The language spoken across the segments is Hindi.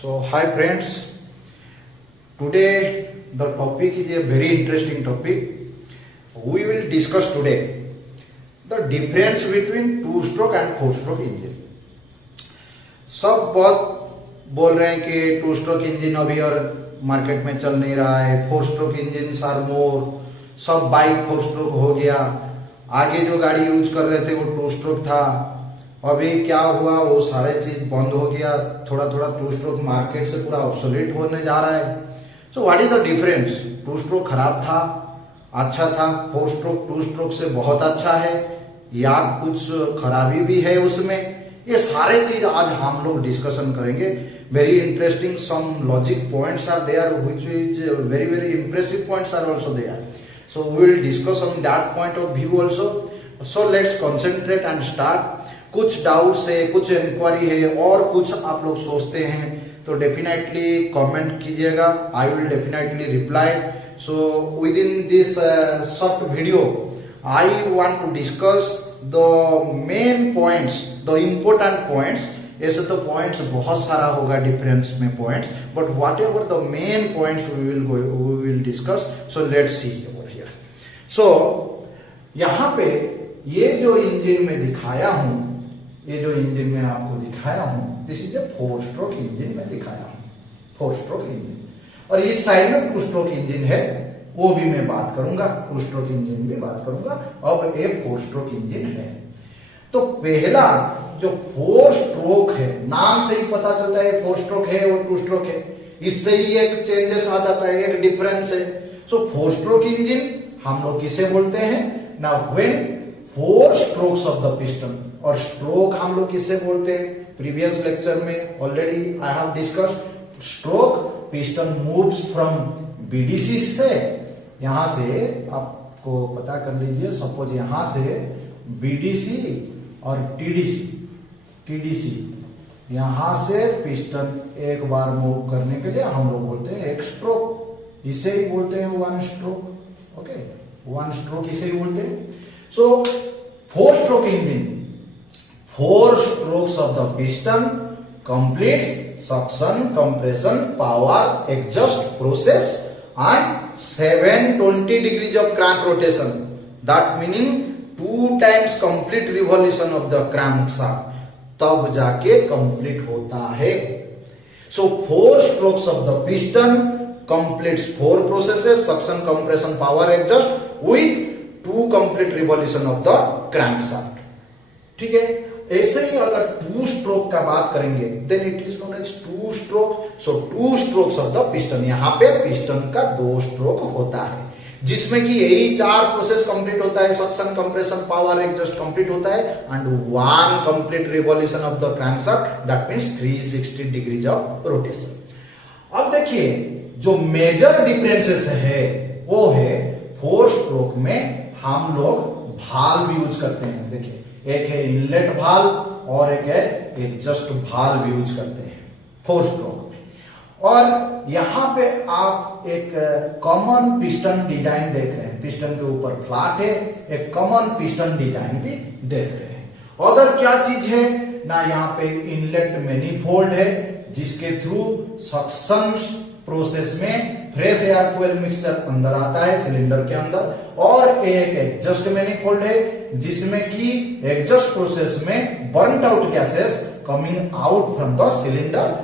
So hi friends, today the topic is a very interesting topic. We will discuss today the difference between two stroke and four stroke engine. सब बहुत बोल रहे हैं कि टू स्ट्रोक इंजन अभी और मार्केट में चल नहीं रहा है, four stroke engine are more, सब बाइक फोर स्ट्रोक हो गया, आगे जो गाड़ी यूज कर रहे थे वो टू स्ट्रोक था, अभी क्या हुआ वो सारे चीज बंद हो गया, थोड़ा थोड़ा टू स्ट्रोक मार्केट से पूरा ऑब्सोलीट होने जा रहा है. So what is the difference? Two stroke खराब था, अच्छा था, फोर स्ट्रोक टू स्ट्रोक से बहुत अच्छा है या कुछ खराबी भी है उसमें? ये सारे चीज आज हम लोग डिस्कशन करेंगे. Very interesting some logic points are there which is very very impressive points are also there. So we will discuss on that point of view also. So let's concentrate and start. कुछ डाउट्स है, कुछ इंक्वायरी है और कुछ आप लोग सोचते हैं तो डेफिनेटली कमेंट कीजिएगा. I will definitely reply. So within this short video I want to discuss the main points, the important points. ऐसे तो पॉइंट्स बहुत सारा होगा डिफरेंस में points, but whatever the main points we will discuss. So let's see over here. So यहाँ पे ये जो इंजन में दिखाया हूं, ये जो इंजन में आपको दिखाया हूं, this is a four stroke engine में दिखाया हूं, फोर स्ट्रोक इंजन. और इस साइड में टू स्ट्रोक इंजन है, वो भी मैं बात करूंगा, टू स्ट्रोक इंजन भी बात करूंगा. अब ये फोर स्ट्रोक इंजन है. तो पहला जो फोर स्ट्रोक है, नाम से ही पता चलता है फोर स्ट्रोक है और टू स्ट्रोक है, इससे ही एक चेंजेस आ जाता है, एक डिफरेंस है. सो फोर स्ट्रोक इंजन हम लोग किसे बोलते हैं? ना when four strokes of the piston. और स्ट्रोक हम लोग किसे बोलते हैं? प्रीवियस लेक्चर में already I have discussed. Stroke piston moves from BDC से, यहां से आपको पता कर लीजिए, सपोज यहां से बीडीसी और टीडीसी यहां से पिस्टन एक बार मूव करने के लिए हम लोग बोलते हैं एक स्ट्रोक. इसे ही बोलते हैं one stroke. Okay, one stroke इसे ही बोलते हैं. So four stroke engine, four strokes of the piston completes suction, compression, power, exhaust process and 720 degrees of crank rotation. That meaning 2 times complete revolution of the crankshaft. तब जाके complete होता है. So four strokes of the piston completes 4 processes: suction, compression, power, exhaust with 2 complete revolution of the crankshaft. ठीक है. ऐसे ही अगर टू स्ट्रोक का बात करेंगे then it is known as two stroke. So two strokes of the piston, यहाँ पे पिस्टन का 2 स्ट्रोक होता है जिसमें कि यही 4 प्रोसेस कंप्लीट होता है: suction, compression, power, exhaust complete होता है and 1 complete revolution of the crankshaft. That means 360 degrees of rotation. अब देखिए जो मेजर डिफरेंसेस है वो है फोर स्ट्रोक में हम लोग भाल्व यूज करते हैं. देखिए एक है इनलेट भाल्व और एक है एग्जॉस्ट भाल्व यूज करते हैं फोर स्ट्रोक में. और यहां पे आप एक कॉमन पिस्टन डिजाइन देख रहे हैं. पिस्टन के ऊपर फ्लैट है, एक कॉमन पिस्टन डिजाइन भी देख रहे हैं. अदर क्या चीज है ना, यहाँ पे इनलेट मैनिफोल्ड है जिसके थ्रू सक्शन प्रोसेस में फ्रेश एयर फ्यूल मिक्सचर अंदर आता है सिलेंडर के अंदर, और एक एग्जॉस्ट मैनिफोल्ड है जिसमें कि एग्जॉस्ट प्रोसेस में burned out gases coming out from the cylinder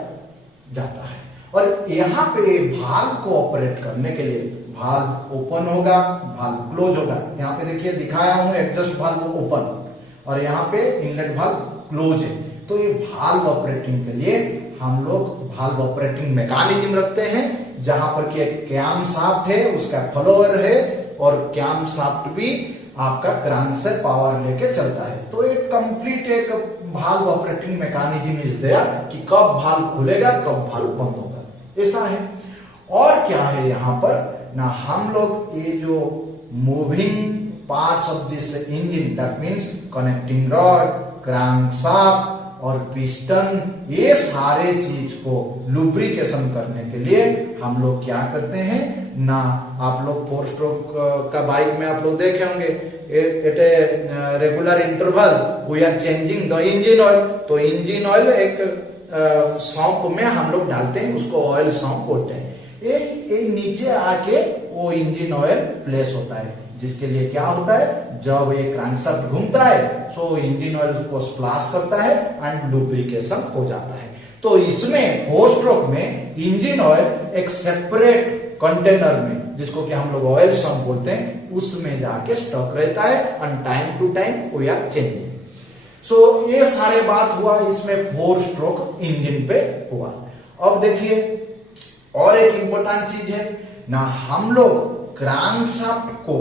जाता है. और यहाँ पे भाल्व को ऑपरेट करने के लिए भाल्व ओपन होगा, भाल्व क्लोज होगा. यहाँ पे देखिए दिखाया हूं एग्जॉस्ट भाल्व ओपन और यहाँ पे इनलेट भाल्व क्लोज है. तो ये भाल्व ऑपरेटिंग के लिए हम लोग भाल्व ऑपरेटिंग मैकेनिज्म रखते हैं जहां पर कि एक कैम शाफ्ट है, उसका फॉलोअर है और कैम शाफ्ट भी आपका क्रैंक से पावर लेके चलता है. तो एक कंप्लीट एक valve operating mechanism is there कि कब भाल्व खुलेगा, कब भाल्व बंद होगा, ऐसा है. और क्या है यहाँ पर ना, हम लोग ये जो moving parts of this engine, that means connecting rod, crank shaft और पिस्टन, ये सारे चीज को लुब्रिकेशन करने के लिए हम लोग क्या करते हैं ना, आप लोग फोर स्ट्रोक का बाइक में आप लोग देखे होंगे at a regular interval we are changing the engine oil. तो इंजन ऑयल एक सौंप में हम लोग डालते हैं, उसको ऑयल सौंप बोलते हैं। ये नीचे आके वो इंजन ऑयल प्लेस होता है, जिसके लिए क्या होता है, जब ये क्रैंकशाफ्ट घूमता है तो इंजन ऑयल को स्प्लैश करता है एंड लुब्रिकेशन हो जाता है। तो इसमें 4 स्ट्रोक में इंजन ऑयल एक सेपरेट कंटेनर में, जिसको कि हम लोग ऑयल सम्प बोलते हैं, उसमें जाके स्टॉक रहता है and time to time we are changing. So ये सारे बात हुआ इसमें 4 स्ट्रोक इंजन पे हुआ। अब देखिए और एक इंपॉर्टेंट चीज है ना, हम लोग क्रैंकशाफ्ट को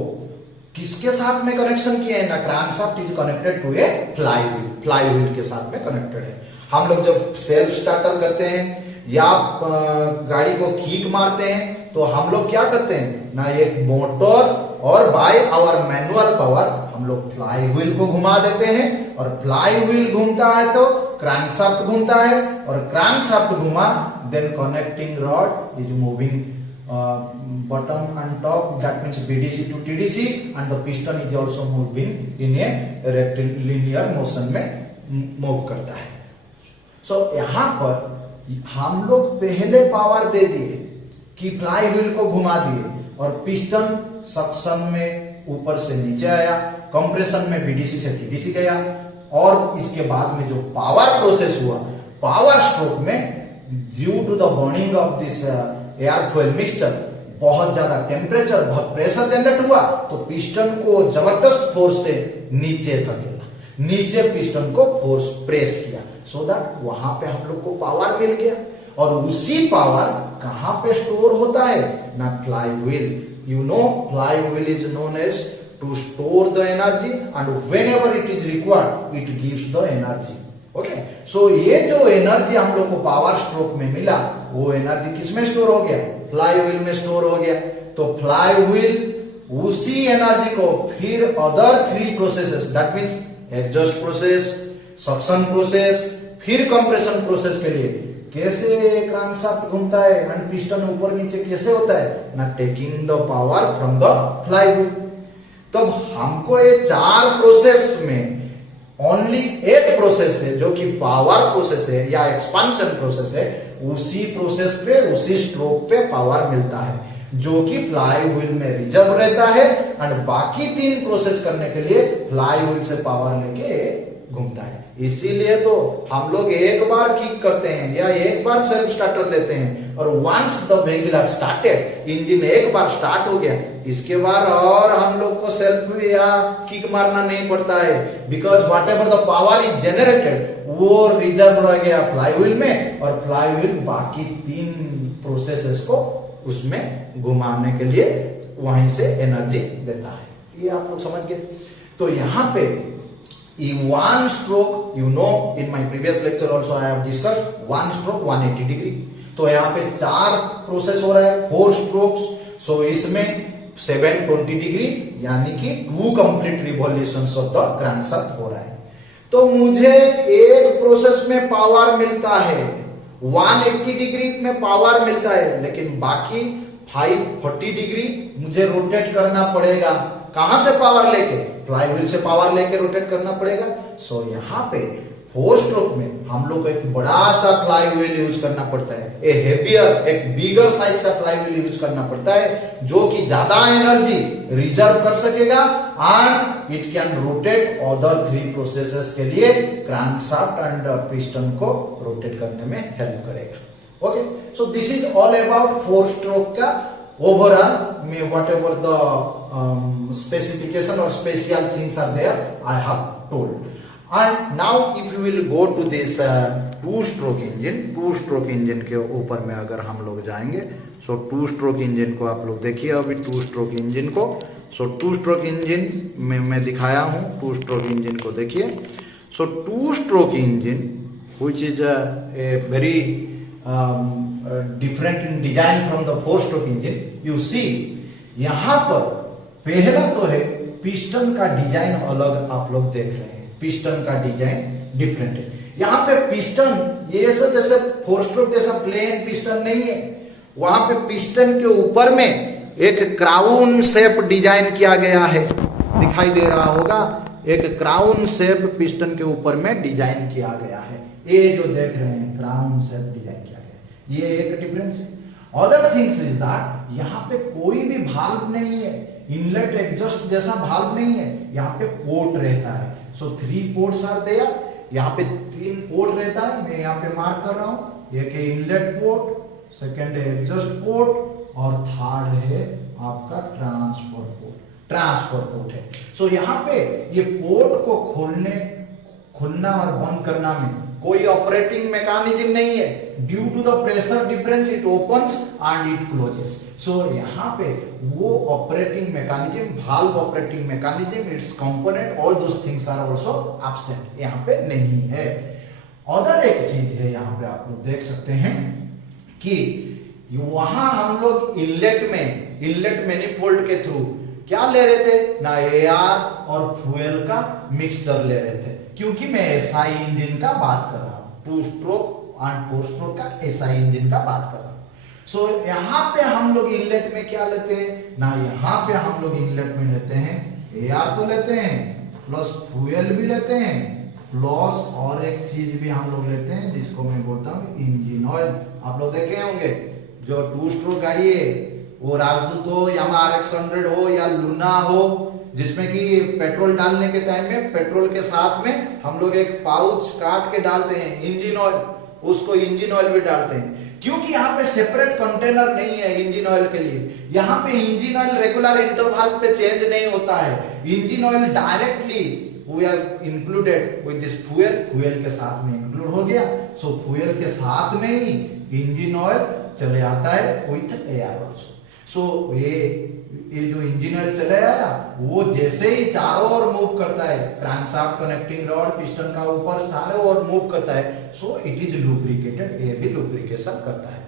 किसके साथ में कनेक्शन किए हैं ना, crankshaft is connected to a flywheel, flywheel के साथ में कनेक्टेड है। हम लोग जब सेल्फ स्टार्टर करते हैं या गाड़ी को किक मारते हैं तो हम लोग क्या करते हैं ना, एक मोटर और बाय आवर मैनुअल पावर हम लोग फ्लाईव्हील को घुमा देते हैं, और फ्लाईव्हील घूमता है तो क्रैंकशाफ्ट घूमता है, और क्रैंकशाफ्ट घुमा then connecting rod is moving bottom and top, that means BDC to TDC, and the piston is also moving in a rectilinear motion में मूव करता है। सो यहाँ पर हम लोग पहले पावर दे दिए कि फ्लाईव्हील को घुमा दिए, और पिस्टन सक्शन में ऊपर से नीचे आया, कंप्रेशन में BDC से TDC गया, और इसके बाद में जो पावर प्रोसेस हुआ, पावर स्ट्रोक में due to the burning of this air fuel mixture, बहुत ज्यादा टेम्परेचर, बहुत प्रेशर जनरेट हुआ, तो पिस्टन को जबरदस्त फोर्स से नीचे धकेला, नीचे पिस्टन को फोर्स प्रेस किया, सो दैट वहां पे हम लोग को पावर मिल गया। और उसी पावर कहां पे स्टोर होता है ना, flywheel. You know flywheel is known as to store the energy, and whenever it is required it gives the energy. Okay, so ये जो एनर्जी हम लोग को पावर स्ट्रोक में मिला, वो एनर्जी किसमें स्टोर हो गया, फ्लाईव्हील में स्टोर हो गया। तो फ्लाईव्हील उसी एनर्जी को फिर other 3 processes, that means exhaust process, suction process, फिर कंप्रेशन प्रोसेस के लिए कैसे क्रैंकशाफ्ट घूमता है एंड पिस्टन ऊपर नीचे कैसे होता है ना, taking the power from the flywheel. तब हमको ये 4 प्रोसेस में ओनली एक प्रोसेस है जो कि पावर प्रोसेस है या एक्सपांशन प्रोसेस है, उसी प्रोसेस पे, उसी स्ट्रोक पे पावर मिलता है, जो कि फ्लाईव्हील में रिजर्व रहता है, एंड बाकी 3 प्रोसेस करने के लिए फ्लाईव्हील से पावर लेके घूमता है। इसीलिए तो हम लोग एक बार किक करते हैं या एक बार सेल्फ स्टार्टर देते हैं, और once the vehicle are started, engine एक बार स्टार्ट हो गया, इसके बाद और हम लोग को सेल्फ या किक मारना नहीं पड़ता है, because what ever the power is generated वो रिजर्व रह गया फ्लाईव्हील में, और फ्लाईव्हील बाकी 3 प्रोसेसेस को उसमें घुमाने के लिए वहीं से एनर्जी देता है। ये आप लोग समझ गए। तो यहाँ पे one stroke, you know, in my previous lecture also I have discussed one stroke 180 degree। तो यहाँ पे 4 प्रोसेस हो रहा है, 4 स्ट्रोक्स, सो इसमें 720 डिग्री यानी कि 2 complete revolutions of the crankshaft हो रहा है। तो मुझे एक प्रोसेस में पावर मिलता है 180 डिग्री में पावर मिलता है, लेकिन बाकी 540 डिग्री मुझे रोटेट करना पड़ेगा। कहां से पावर लेके, फ्लाईव्हील से पावर लेके रोटेट करना पड़ेगा। सो यहाँ पे 4 स्ट्रोक में हम लोग को एक बड़ा सा फ्लाईव्हील यूज करना पड़ता है, एक बिगर साइज का फ्लाईव्हील यूज करना पड़ता है, जो कि ज्यादा एनर्जी रिजर्व कर सकेगा and it can rotate other 3 processes के लिए क्रैंकशाफ्ट एंड पिस्टन को रोटेट करने में हेल्प करेगा। Okay, so this is all about 4 stroke का overall में whatever the specification or special things are there I have told। And now if you will go to this 2 stroke engine के ऊपर में अगर हम लोग जाएंगे, so 2 stroke engine को आप लोग देखिए अभी 2 stroke engine को। so 2 stroke engine में मैं दिखाया हूँ, 2 stroke engine को देखिए। so 2 stroke engine which is a very different in design from the 4 stroke engine। you see यहाँ पर पहला तो है पिस्टन का डिजाइन अलग, आप लोग देख रहे हैं पिस्टन का डिजाइन डिफरेंट है। यहाँ पे पिस्टन ये सब जैसे 4 स्ट्रोक जैसा प्लेन पिस्टन नहीं है, वहां पे पिस्टन के ऊपर में एक क्राउन शेप डिजाइन किया गया है, दिखाई दे रहा होगा, एक क्राउन शेप पिस्टन के ऊपर में डिजाइन किया गया है। ये जो देख रहे हैं क्राउन शेप डिजाइन किया गया, ये एक डिफरेंस है। अदर थिंग्स इज दैट यहाँ पे कोई भी भाल्व नहीं है, इनलेट एग्जॉस्ट जैसा भाल्व नहीं है, यहाँ पे पोर्ट रहता है। सो 3 पोर्ट्स आर देयर, यहाँ पे 3 पोर्ट रहता है, मैं यहाँ पे मार्क कर रहा हूं। एक है इनलेट पोर्ट, सेकंड है एग्जॉस्ट पोर्ट और थर्ड है आपका ट्रांसफर पोर्ट है। सो यहाँ पे ये पोर्ट को खोलना और बंद करना में कोई ऑपरेटिंग मैकेनिज्म नहीं है। Due to the pressure difference it opens and it closes. So यहाँ पे वो operating mechanism, valve operating mechanism, its component, all those things are also absent, यहाँ पे नहीं है। अदर एक चीज है यहाँ पे आप लोग देख सकते हैं कि वहां हम लोग इनलेट मैनिफोल्ड के थ्रू क्या ले रहे थे ना, एआर और फ्यूल का मिक्सचर ले रहे थे, क्योंकि मैं एसआई इंजन का बात कर रहा हूं, 2 स्ट्रोक एंड 4 स्ट्रोक का एसआई इंजन का बात कर रहा हूं। सो यहाँ पे हम लोग इनलेट में क्या लेते हैं ना, यहाँ पे हम लोग इनलेट में लेते हैं एआर तो लेते हैं, प्लस फ्यूल भी लेते हैं, प्लस और एक चीज भी हम लोग लेते हैं जिसको मैं बोलता हूँ इंजन ऑयल। आप लोग देखे होंगे जो 2 स्ट्रोक गाड़ी है, वो राजदूत हो, यामाहा RX100 हो या लूना हो, जिसमें कि पेट्रोल डालने के टाइम में पेट्रोल के साथ में हम लोग एक पाउच काट के डालते हैं इंजन ऑयल, उसको इंजन ऑयल भी डालते हैं, क्योंकि यहाँ पे सेपरेट कंटेनर नहीं है इंजन ऑयल के लिए। यहाँ पे इंजन ऑयल रेगुलर इंटरवल पे चेंज नहीं होता है, engine oil directly we are included with this fuel के साथ में इंक्लूड हो गया। सो फ्यूल के साथ में ही इंजन ऑयल चले आता है विथ एयर ऑल्सो। सो ये जो इंजन ऑयल चले आया, वो जैसे ही चारों ओर मूव करता है, क्रैंकशाफ्ट, कनेक्टिंग रॉड, पिस्टन का ऊपर चारों ओर मूव करता है, सो इट इज लुब्रिकेटेड, ये भी लुब्रिकेशन करता है।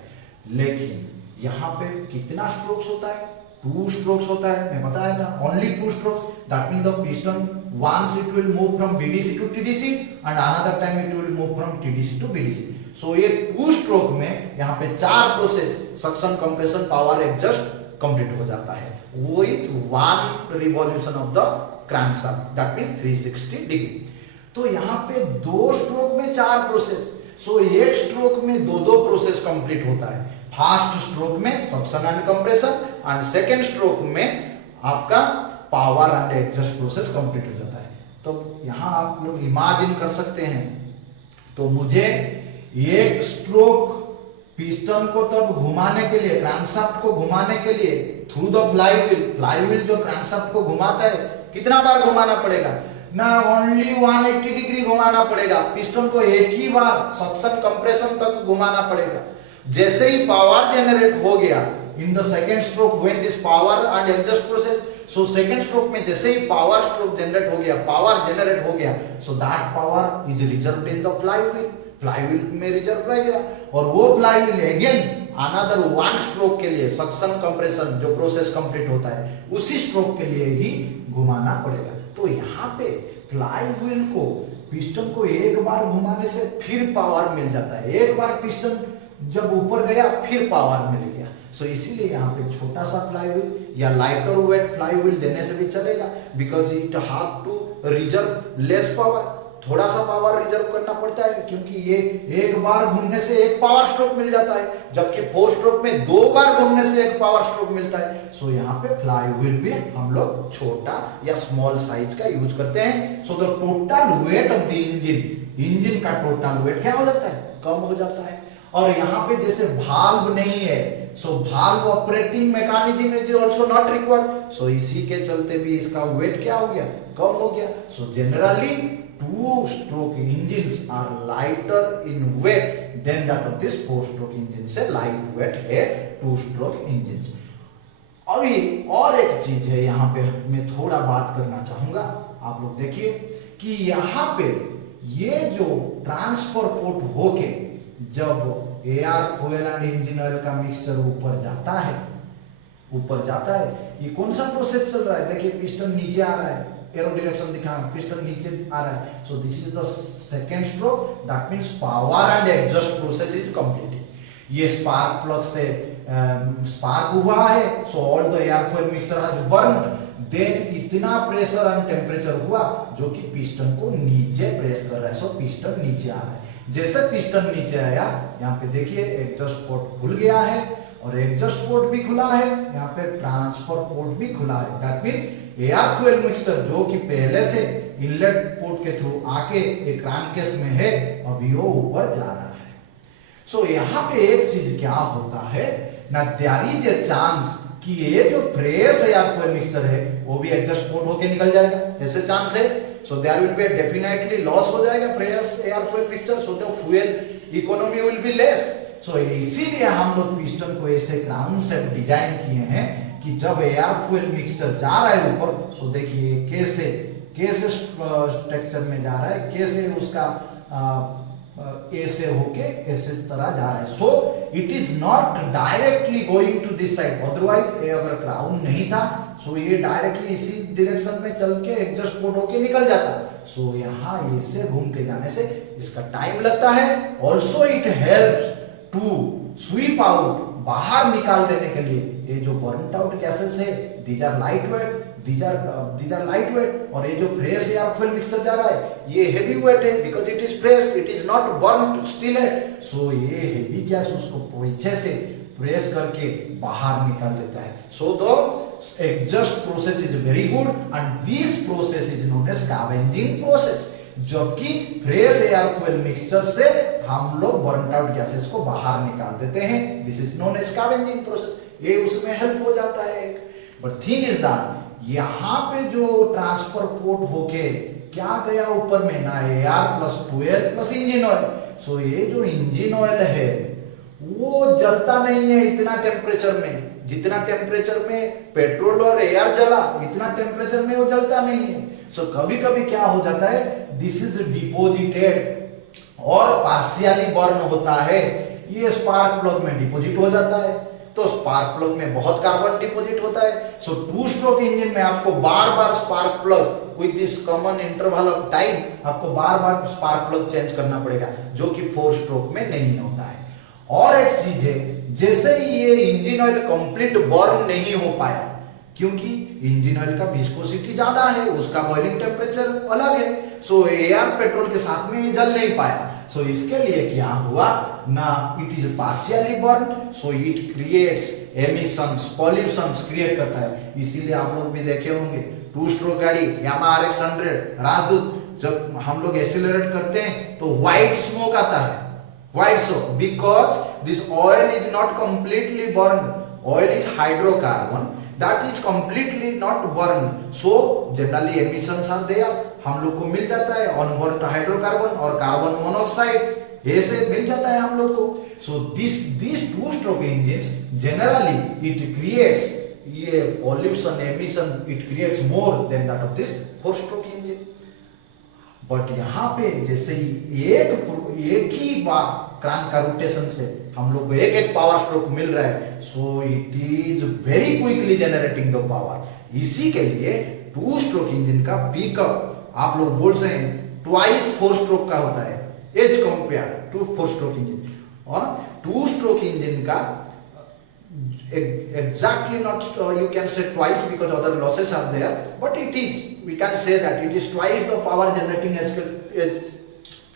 लेकिन यहाँ पे कितना स्ट्रोक्स होता है, 2 स्ट्रोक्स होता है, मैं बताया था only 2 strokes. That mean the piston once it will move from BDC to TDC and another time it will move from TDC to BDC. So ये 2 स्ट्रोक में यहाँ पे 4 process, suction, compression, power, exhaust complete हो जाता है with 1 revolution of the crankshaft, that means 360 degree. तो यहाँ पे 2 स्ट्रोक में 4 प्रोसेस, सो एक स्ट्रोक में 2 प्रोसेस कंप्लीट होता है। फर्स्ट स्ट्रोक में suction and compression and second stroke में आपका power and exhaust process complete हो जाता है। तो यहां आप लोग इमेजिन कर सकते हैं, तो मुझे एक स्ट्रोक पिस्टन को तब घुमाने के लिए, क्रैंकशाफ्ट को घुमाने के लिए थ्रू द फ्लाईव्हील जो क्रैंकशाफ्ट को घुमाता है, कितना बार घुमाना पड़ेगा ना, ओनली 180 डिग्री घुमाना पड़ेगा। पिस्टन को एक ही बार सक्शन कंप्रेशन तक घुमाना पड़ेगा। जैसे ही पावर जनरेट हो गया in the second stroke when this power and exhaust process, so second stroke में जैसे ही पावर स्ट्रोक जनरेट हो गया, पावर जनरेट हो गया, so that power is reserved in the flywheel में रिजर्व रह गया। और वो फ्लाईव्हील अगेन अनदर 1 स्ट्रोक के लिए सक्शन कंप्रेशन जो प्रोसेस कंप्लीट होता है, उसी स्ट्रोक के लिए ही घुमाना पड़ेगा। तो यहाँ पे फ्लाईव्हील को, पिस्टन को एक बार घुमाने से फिर पावर मिल जाता है, एक बार पिस्टन जब ऊपर गया फिर पावर मिल गया। सो इसीलिए यहाँ पे छोटा सा फ्लाईव्हील या लाइटर वेट फ्लाईव्हील देने से भी चलेगा, because it have to reserve less power, थोड़ा सा पावर रिजर्व करना पड़ता है, क्योंकि ये एक बार घूमने से एक पावर स्ट्रोक मिल जाता है, जबकि 4 स्ट्रोक में 2 बार घूमने से एक पावर स्ट्रोक मिलता है। सो यहाँ पे फ्लाईव्हील भी हम लोग छोटा या स्मॉल साइज का यूज करते हैं। So the total weight of the engine का टोटल वेट क्या हो जाता है, कम हो जाता है। और यहाँ पे जैसे भाल्व नहीं है, so valve operating mechanism is also not required, so इसी के चलते भी इसका वेट क्या हो गया, कम हो गया। So generally 2 stroke engines are lighter in weight than that of this 4 stroke engine से लाइट वेट है 2 स्ट्रोक इंजिन्स। अभी और एक चीज है यहाँ पे मैं थोड़ा बात करना चाहूंगा, आप लोग देखिए कि यहाँ पे ये जो ट्रांसफर पोर्ट होके जब AR fuel and engine oil का मिक्सचर ऊपर जाता है, ये कौन सा प्रोसेस चल रहा है, देखिए पिस्टन नीचे आ रहा है, एरो डायरेक्शन दिखा, पिस्टन नीचे आ रहा है। So this is the second stroke, that means power and exhaust process is completed. ये स्पार्क प्लग से स्पार्क हुआ है, so all the air fuel mixture has then इतना प्रेशर एंड टेम्परेचर हुआ जो कि पिस्टन को नीचे प्रेस कर रहा है। सो पिस्टन नीचे आ रहा है। जैसे पिस्टन नीचे आया, यहाँ पे देखिए एग्जॉस्ट पोर्ट खुल गया है और एग्जॉस्ट पोर्ट भी खुला है, यहाँ पे ट्रांसफर पोर्ट भी खुला है। That means air fuel mixture जो कि पहले से इनलेट पोर्ट के थ्रू आके एक क्रैंककेस में है, अभी वो ऊपर जा रहा है। सो यहाँ पे एक चीज क्या होता है ना, देयर इज ए चांस कि ये जो फ्रेश एयर फ्यूल मिक्सचर है वो भी एडजस्ट पोर्ट होके निकल जाएगा, ऐसे चांस है। So there will be definitely loss हो जाएगा fresh air fuel mixture, so the fuel economy will be less. So इसीलिए हम लोग पिस्टन को ऐसे क्राउन शेप डिजाइन किए हैं कि जब एयर फ्यूल मिक्सचर जा रहा है ऊपर, सो देखिए कैसे स्ट्रक्चर में जा रहा है, कैसे उसका ऐसे होके ऐसे तरह जा रहा है। So it is not directly going to this side, otherwise अगर क्राउन नहीं था सो ये डायरेक्टली इसी डायरेक्शन में चल के एडजस्ट पोर्ट होके निकल जाता। सो यहाँ ऐसे घूम के जाने से इसका टाइम लगता है। Also it helps to sweep out, बाहर निकाल देने के लिए ये जो बर्नट आउट गैसेस है, these are light weight, these are lightweight। और ये जो फ्रेश एयर फ्यूल मिक्सचर जा रहा है ये हेवी वेट है, because it is fresh, it is not burned still है। सो ये हेवी गैस उसको पीछे से प्रेस करके बाहर निकाल देता है। So the exhaust process is very good and this process is known as scavenging process. जबकि फ्रेश एयर फ्यूल मिक्सचर से हम लोग बर्नट आउट गैसेस को बाहर निकाल देते हैं, this is known as scavenging process. ये उसमें हेल्प हो जाता है। बट थिंग इज दैट यहाँ पे जो ट्रांसफर पोर्ट होके क्या गया ऊपर में ना, air plus fuel plus engine oil. So ये जो इंजन ऑयल है वो जलता नहीं है इतना टेम्परेचर में, जितना टेम्परेचर में पेट्रोल और एयर जला इतना टेम्परेचर में वो जलता नहीं है। सो कभी कभी क्या हो जाता है, दिस इज डिपोजिटेड और पार्शियली बर्न होता है, ये स्पार्क प्लग में डिपोजिट हो जाता है। तो स्पार्क प्लग में बहुत कार्बन डिपोजिट होता है। सो टू स्ट्रोक इंजन में आपको बार बार spark plug with this common interval of time आपको बार बार स्पार्क प्लग चेंज करना पड़ेगा, जो कि 4 स्ट्रोक में नहीं होता है। और एक चीज है, जैसे ही ये इंजन ऑयल कंप्लीट बर्न नहीं हो पाया, क्योंकि इंजन ऑयल का विस्कोसिटी ज्यादा है, उसका बॉइलिंग टेम्परेचर अलग है, सो एयर पेट्रोल के साथ में जल नहीं पाया। सो इसके लिए क्या हुआ ना, it is partially burn, so it creates emissions, pollutions create करता है। इसीलिए आप लोग भी देखे होंगे 2 स्ट्रोक गाड़ी यामाहा RX 100 राजदूत, जब हम लोग एक्सीलरेट करते हैं तो व्हाइट स्मोक आता है, white smoke, because this oil is not completely burn. Oil is hydrocarbon that is completely not burned, so generally emissions are there, हम लोग को मिल जाता है अनबर्न्ड हाइड्रोकार्बन और कार्बन मोनोऑक्साइड, ऐसे मिल जाता है हम लोग को। सो these 2 stroke engines generally it creates ये pollution emission, it creates more than that of this 4 stroke engine। But यहाँ पे जैसे ही एक ही बार क्रैंक का रोटेशन से हम लोग को एक पावर स्ट्रोक मिल रहा है, so it is very quickly generating the power. इसी के लिए 2 स्ट्रोक इंजन का पिकअप आप लोग बोल सकते हैं ट्वाइस 4 स्ट्रोक का होता है as compare to 4 stroke engine. और 2 स्ट्रोक इंजन का exactly not you can say twice because other losses are there, but it is, we can say that it is twice the power generating as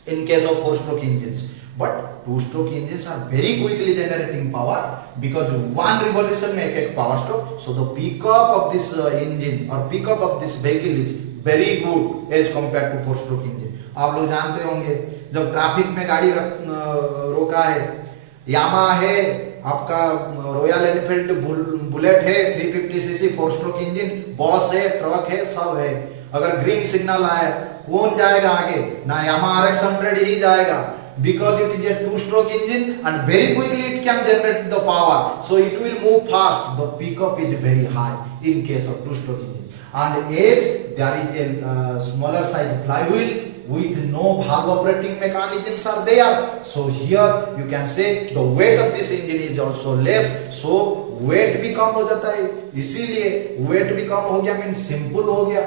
in case of 4 stroke engines। but 2 stroke engines are very quickly generating power because one revolution make a power stroke, so the pickup of this engine or pickup of this vehicle is very good as compared to 4 stroke engine। आप लोग जानते होंगे जब ट्रैफिक में गाड़ी रोका है, यामाहा है, आपका रॉयल एनफील्ड बुलेट है 350 सीसी 4 स्ट्रोक इंजन, बॉस है, ट्रक है, सब है। अगर ग्रीन सिग्नल आए कौन जाएगा आगे ना, यामाहा RX 100 ही जाएगा, because it is a 2 stroke engine and very quickly it can generate the power, so it will move fast, the pickup is very high in case of 2 stroke engine। and as there is a smaller size flywheel with no valve operating mechanisms are there, so here you can say the weight of this engine is also less, so weight भी कम हो जाता है। इसीलिए weight भी कम हो गया मीन सिंपल हो गया,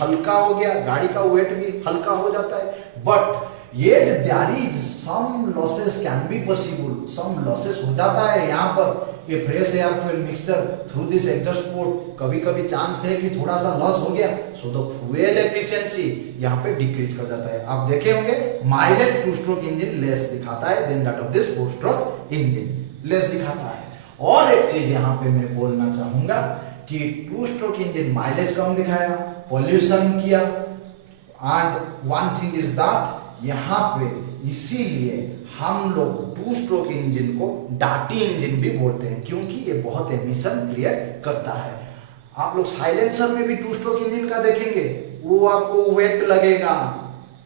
हल्का हो गया, गाड़ी का weight भी हल्का हो जाता है। But Yes, there is some losses can be possible. Some losses हो जाता है यहाँ पर ये fresh air fuel mixture through this exhaust port कभी कभी चांस है कि थोड़ा सा लॉस हो गया, सो द फ्यूल एफिशिएंसी यहाँ पे डिक्रीज कर जाता है। आप देखे होंगे mileage two stroke engine less दिखाता है than that of this four stroke engine less दिखाता है। और एक चीज यहाँ पे मैं बोलना चाहूंगा कि टू स्ट्रोक इंजन माइलेज कम दिखाया, पॉल्यूशन किया, and one thing is that यहाँ पे इसीलिए हम लोग टू स्ट्रोक इंजन को डार्टी इंजन भी बोलते हैं क्योंकि ये बहुत एमिशन क्रिएट करता है। आप लोग साइलेंसर में भी टू स्ट्रोक इंजन का देखेंगे, वो आपको वेट लगेगा,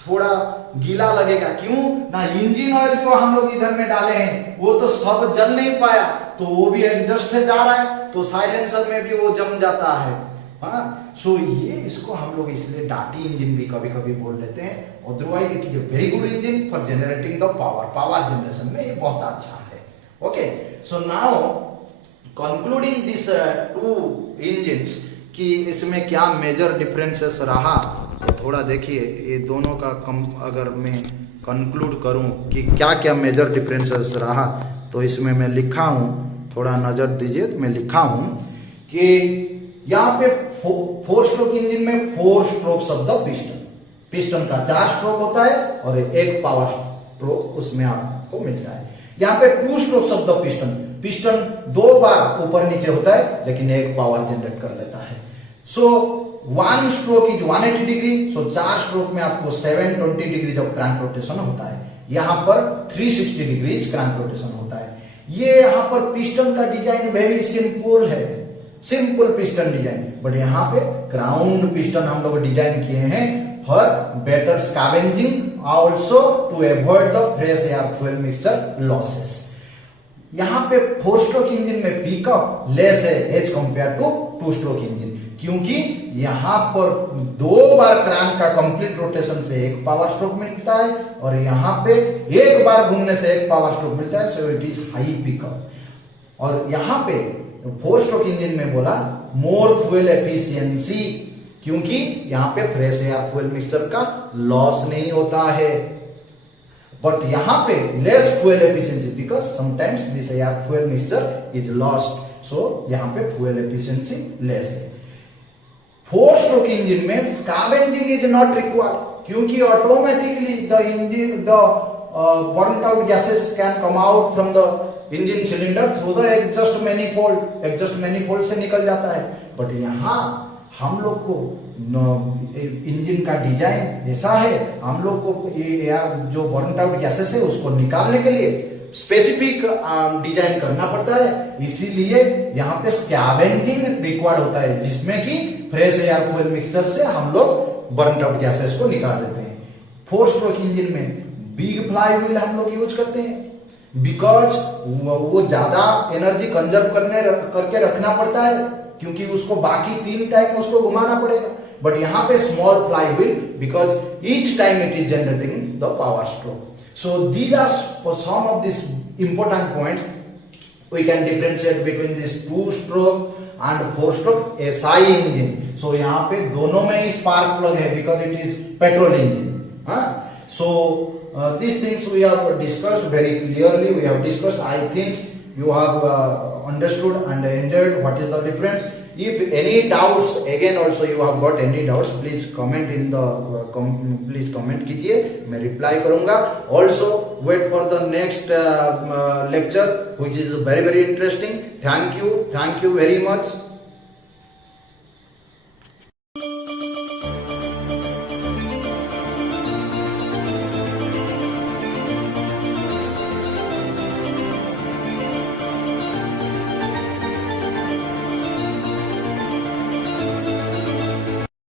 थोड़ा गीला लगेगा, क्यों ना इंजन ऑयल जो हम लोग इधर में डाले हैं वो तो सब जल नहीं पाया, तो वो भी एडजस्ट से जा रहा है, तो साइलेंसर में भी वो जम जाता है। हाँ, सो ये इसको हम लोग इसलिए डार्टी इंजन भी कभी कभी बोल लेते हैं। Otherwise it is a very good engine for generating the power generation में ये बहुत अच्छा है। Okay, so now concluding this two engines कि इसमें क्या मेजर डिफरेंसेस रहा, तो थोड़ा देखिए ये दोनों का अगर मैं कंक्लूड करूं कि क्या क्या मेजर डिफरेंसेस रहा, तो इसमें मैं लिखा हूं, थोड़ा नजर दीजिए, तो मैं लिखा हूं कि यहाँ पे फोर स्ट्रोक इंजन में four strokes of the piston का 4 स्ट्रोक होता है और एक पावर स्ट्रोक उसमें आपको मिलता है। यहाँ पे 2 स्ट्रोक्स ऑफ द पिस्टन 2 बार ऊपर नीचे होता है लेकिन एक पावर जनरेट कर लेता है। सो 1 stroke is 180 degree, so 4 stroke में आपको 720 डिग्री जब क्रैंक रोटेशन होता है, यहाँ पर 360 डिग्री क्रैंक रोटेशन होता है। ये यहाँ पर पिस्टन का डिजाइन वेरी सिंपल है, सिंपल पिस्टन डिजाइन, बट यहाँ पे ग्राउंड पिस्टन हम लोग डिजाइन किए हैं for better scavenging also to avoid the fresh air fuel mixture losses. यहाँ पे 4 स्ट्रोक इंजन में पिकअप लेस है as compare to 2 stroke engine, क्योंकि यहाँ पर 2 बार क्रैंक का कंप्लीट रोटेशन से एक पावर स्ट्रोक मिलता है और यहाँ पे एक बार घूमने से एक पावर स्ट्रोक मिलता है, so it is high pickup. और यहाँ पे 4 स्ट्रोक इंजन में बोला मोर फ्यूल एफिशिएंसी, क्योंकि यहाँ पे फ्रेश एयर फ्यूल मिक्सचर का लॉस नहीं होता है, बट यहाँ पे less fuel efficiency because sometimes this air fuel mixture is lost, so यहाँ पे फ्यूल एफिशिएंसी लेस है। 4 स्ट्रोक इंजन में स्कैवेंजिंग इज नॉट रिक्वायर्ड, क्योंकि automatically the engine the burn out gases can come out from the engine cylinder through the exhaust manifold से निकल जाता है। बट यहाँ हम लोग को इंजन का डिजाइन ऐसा है, हम लोग को ये जो बर्न आउट गैसेस है उसको निकालने के लिए स्पेसिफिक डिजाइन करना पड़ता है, इसीलिए यहाँ पे स्कैवेंजिंग रिक्वायर्ड होता है, जिसमें कि फ्रेश एयर फ्यूल मिक्सचर से हम लोग बर्न आउट गैसेस को निकाल देते हैं। 4 स्ट्रोक इंजन में बिग फ्लाई व्हील हम लोग यूज करते हैं बिकॉज वो ज्यादा एनर्जी कंजर्व करके रखना पड़ता है, क्योंकि उसको बाकी 3 टाइम उसको घुमाना पड़ेगा। बट यहाँ पे small fly wheel because each time it is generating the power stroke. So these are some of these important points we can differentiate between this 2 stroke and 4 stroke SI engine. So यहाँ पे दोनों में ही spark plug है because it is petrol engine. So these things we have discussed very clearly. We have discussed. I think you have understood and enjoyed what is the difference. If any doubts, again also you have got any doubts, please comment in the please comment कीजिए, मैं reply करूँगा. Also wait for the next lecture which is very interesting. Thank you very much.